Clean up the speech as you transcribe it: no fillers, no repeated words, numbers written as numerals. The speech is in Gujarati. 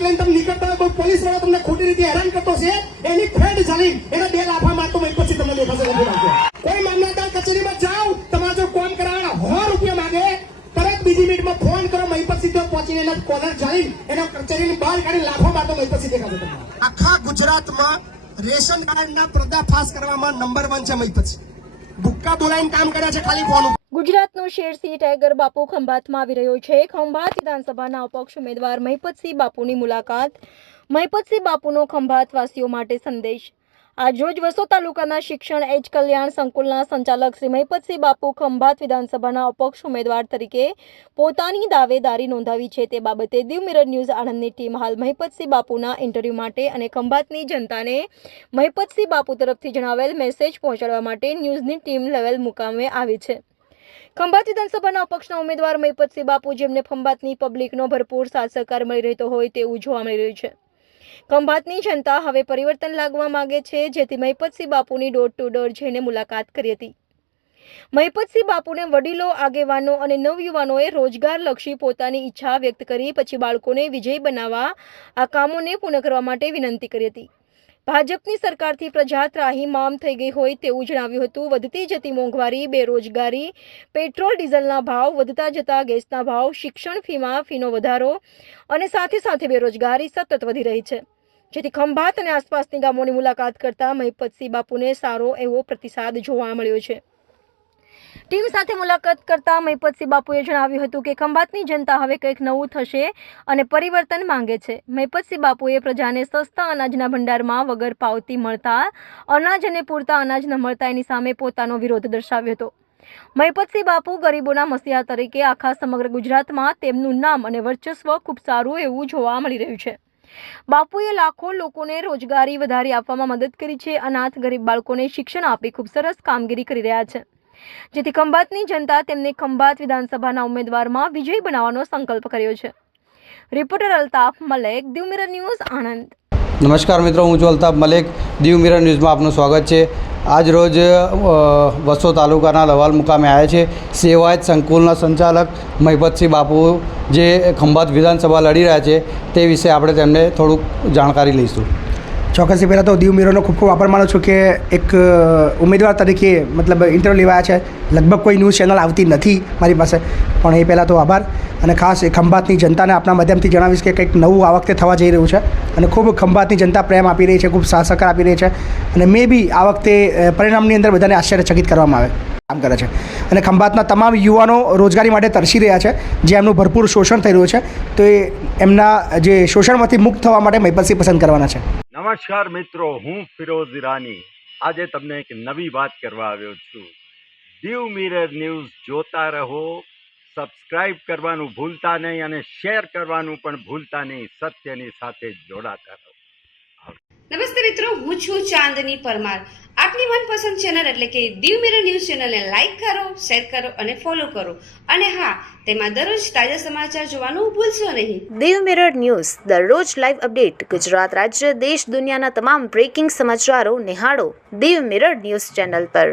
બાઇક લઈને તમે નીકળતા હોય, કોઈ પોલીસ વાળો તમને ખોટી રીતે હેરાન કરતો છે, એની ફેડ ચાલી એના 2 લાફા મારતો મય પછી તમને દેખાશે. કોઈ મામલતદાર કચેરીમાં જાઓ, તમારે જો કોમ કરાવવાના 100 રૂપિયા માંગે, તરત બીજી મિનિટમાં ફોન કરો, મય પછી તો પહોંચીને એના કોલર ચાલી એના કચેરીની બહાર કાઢી લાફા મારતો મય પછી દેખાશે તમને. આખા ગુજરાતમાં રેશન કાર્ડના પર્દાફાશ કરવામાં નંબર 1 છે મય પછી. ભૂક્કા બોલાઈને કામ કરે છે ખાલી ફોન. ગુજરાતનો શેરસિંહ ટાઈગર બાપુ ખંભાતમાં આવી રહ્યો છે. ખંભાત વિધાનસભાના અપક્ષ ઉમેદવાર મહિપતસિંહ બાપુની મુલાકાત. મહિપતસિંહ બાપુનો ખંભાતવાસીઓ માટે સંદેશ. આજરોજ વસો તાલુકાના શિક્ષણ એજ કલ્યાણ સંકુલના સંચાલક શ્રી મહિપતસિંહ બાપુ ખંભાત વિધાનસભાના અપક્ષ ઉમેદવાર તરીકે પોતાની દાવેદારી નોંધાવી છે. તે બાબતે દીવ મિરર ન્યૂઝ આણંદની ટીમ હાલ મહિપતસિંહ બાપુના ઇન્ટરવ્યૂ માટે અને ખંભાતની જનતાને મહિપતસિંહ બાપુ તરફથી જણાવેલ મેસેજ પહોંચાડવા માટે ન્યૂઝની ટીમ લેવલ મુકામે આવી છે. ખંભાત વિધાનસભાના અપક્ષના ઉમેદવાર મહિપતસિંહ બાપુ, જેમને ખંભાતની પબ્લિકનો ભરપૂર સાથ સહકાર મળી રહેતો હોય તેવું જોવા મળી રહ્યું છે. ખંભાતની જનતા હવે પરિવર્તન લાવવા માંગે છે, જેથી મહિપતસિંહ બાપુની ડોર ટુ ડોર જઈને મુલાકાત કરી હતી. મહિપતસિંહ બાપુને વડીલો, આગેવાનો અને નવયુવાનોએ રોજગારલક્ષી પોતાની ઈચ્છા વ્યક્ત કરી પછી બાળકોને વિજયી બનાવવા આ કામોને પૂર્ણ કરવા માટે વિનંતી કરી હતી. ભાજપની સરકારથી પ્રજા ત્રાહીમામ થઈ ગઈ હોય તેવું જણાવ્યું હતું. વધતી જતી મોંઘવારી, બેરોજગારી, પેટ્રોલ ડીઝલના ભાવ વધતા જતા ગેસના ભાવ, શિક્ષણ ફીનો વધારો અને સાથે બેરોજગારી સતત વધી રહી છે, જેથી ખંભાત અને આસપાસની ગામોની મુલાકાત કરતા મહિપતસિંહ બાપુને સારો એવો પ્રતિસાદ જોવા મળ્યો છે. ટીમ સાથે મુલાકાત કરતા મહિપતસિંહ બાપુએ જણાવ્યું હતું કે ખંભાતની જનતા હવે કંઈક નવું થશે અને પરિવર્તન માંગે છે. મહિપતસિંહ બાપુએ પ્રજાને સસ્તા અનાજના ભંડારમાં વગર પાવતી મળતા અનાજ અને પૂરતા અનાજ ન મળતા એની સામે પોતાનો વિરોધ દર્શાવ્યો હતો. મહિપતસિંહ બાપુ ગરીબોના મસીહા તરીકે આખા સમગ્ર ગુજરાતમાં તેમનું નામ અને વર્ચસ્વ ખૂબ સારું એવું જોવા મળી રહ્યું છે. બાપુએ લાખો લોકોને રોજગારી વધારી આપવામાં મદદ કરી છે. અનાથ ગરીબ બાળકોને શિક્ષણ આપી ખૂબ સરસ કામગીરી કરી રહ્યા છે, જેથી ખંભાતની જનતા તેમને ખંભાત વિધાનસભાના ઉમેદવારમાં વિજયી બનાવવાનો સંકલ્પ કર્યો છે. Reporter Altaf Malek, Diu mirror news, Anand. નમસ્કાર મિત્રો, હું છું અલ્તાફ મલેક. દીવ મિરર ન્યૂઝમાં આપનું સ્વાગત છે. આજ રોજ વસો તાલુકાના લવાલ મુકામે આવ્યા છે. સેવાયત સંકુલના સંચાલક મહિપતસિંહ બાપુ જે ખંભાત વિધાનસભા લડી રહ્યા છે તે વિશે આપણે તેમને થોડુંક જાણકારી લઈશું. ચોક્કસથી પહેલાં તો દીવ મિરરનો ખૂબ ખૂબ આભાર માનું છું કે એક ઉમેદવાર તરીકે મતલબ ઇન્ટરવ્યૂ લેવાયા છે. લગભગ કોઈ ન્યૂઝ ચેનલ આવતી નથી મારી પાસે, પણ એ પહેલાં તો આભાર. અને ખાસ એ ખંભાતની જનતાને આપણા માધ્યમથી જણાવીશ કે કંઈક નવું આ વખતે થવા જઈ રહ્યું છે અને ખૂબ ખંભાતની જનતા પ્રેમ આપી રહી છે, ખૂબ સાથ સહકાર આપી રહી છે અને મે બી આ વખતે પરિણામની અંદર બધાને આશ્ચર્યચકિત કરવામાં આવે કામ કરે છે. અને ખંભાતના તમામ યુવાનો રોજગારી માટે તરસી રહ્યા છે, જે એમનું ભરપૂર શોષણ થઈ રહ્યું છે, તો એ એમના જે શોષણમાંથી મુક્ત થવા માટે મહિપતસિંહ પસંદ કરવાના છે. નમસ્કાર મિત્રો, હું ફિરોઝ ઈરાની આજે તમને એક નવી વાત કરવા આવ્યો છું. દીવ મિરર ન્યૂઝ જોતા રહો, સબસ્ક્રાઇબ કરવાનું ભૂલતા નહીં અને શેર કરવાનું પણ ભૂલતા નહીં. સત્યની સાથે જોડાતા રહો. નમસ્તે મિત્રો, હું છું ચાંદની પરમાર. આપની મનપસંદ ચેનલ એટલે કે દીવ મિરર ન્યૂઝ ચેનલને લાઈક કરો, શેર કરો અને ફોલો કરો. અને હા, તેમાં દરરોજ તાજા સમાચાર જોવાનું ભૂલશો નહીં. દીવ મિરર ન્યૂઝ દરરોજ લાઈવ અપડેટ. ગુજરાત રાજ્ય, દેશ, દુનિયાના તમામ બ્રેકિંગ સમાચારો નિહાળો દીવ મિરર ન્યૂઝ ચેનલ પર.